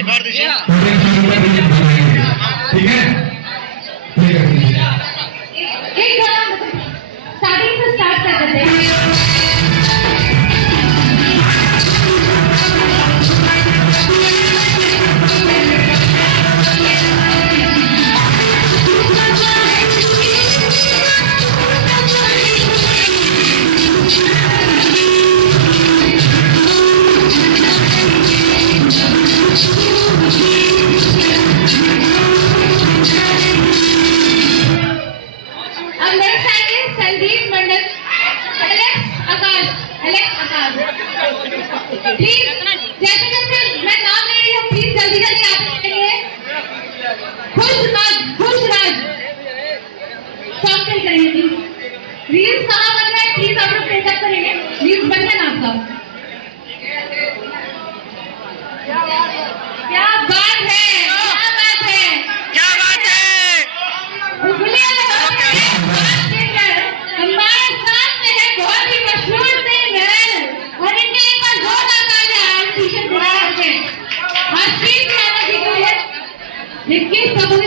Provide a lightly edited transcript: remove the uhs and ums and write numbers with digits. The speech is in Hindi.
ठीक है, एक गाना स्टार्टिंग से स्टार्ट कर देते हैं। प्लीज जैसे जैसे मैं नाम ले रही हूँ प्लीज जल्दी जल्दी आगे बढ़िए। खुशराज सॉन्ग प्ले करेंगे प्लीज। रील्स कहाँ बन रहा है प्लीज आप लोग प्ले करेंगे। रील्स बन रहे ना आप सब। क्या बात है, क्या बात है, क्या बात है। हमारे साथ में है बहुत ही मशहूर सिंगर और इनके एक बार जोर आता है टी-शर्ट बुला के हर चीज में आना ठीक है। 21 सबूत